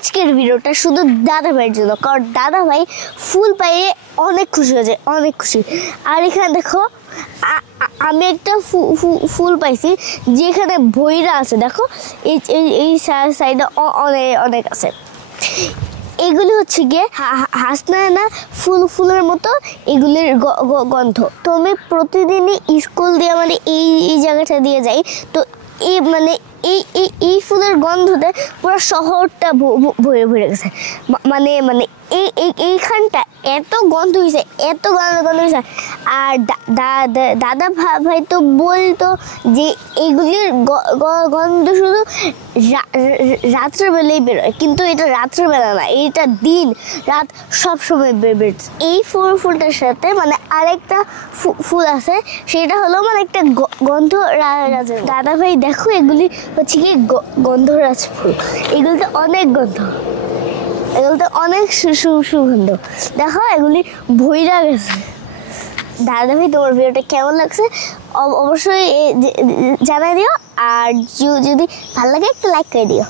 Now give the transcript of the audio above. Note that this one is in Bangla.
আজকের ভিডিওটা শুধু দাদা ভাইয়ের জন্য, কারণ দাদা ভাই ফুল পাইয়ে অনেক খুশি হয়েছে, অনেক খুশি। আর এখানে দেখো আমি একটা ফুল পাইছি যেখানে ভইরা আছে, দেখো এই সাইডে অনেক আছে। এগুলি হচ্ছে গিয়ে হাসনায়না ফুলের মতো এগুলির গন্ধ। তো আমি প্রতিদিনই স্কুল দিয়ে মানে এই জায়গাটা দিয়ে যাই, তো এই মানে এই ফুলের গন্ধতে পুরো শহরটা ভরে গেছে। মানে মানে এইখানটা এত গন্ধ হয়েছে, এত গন্ধ হয়েছে। আর দাদা ভাই তো বলতো যে এগুলির গন্ধ শুধু রাত্রেবেলাই বেরোয়, কিন্তু এটা রাত্রেবেলা না, এটা দিন রাত সবসময় বেরোচ্ছে। এই ফুলটার সাথে মানে আরেকটা ফুল আছে, সেটা হলো মানে একটা গন্ধরাজ। দাদা ভাই দেখো এগুলি হচ্ছে কি গন্ধরাজ ফুল, এগুলিতে অনেক গন্ধ, এগুলোতে অনেক সুগন্ধ। দেখো এগুলি ভইরা গেছে। দাদা ভাই তোমার ভিডিওটা কেমন লাগছে অবশ্যই জানাই দিও, আর যদি ভালো লাগে একটা লাইক করে দিও।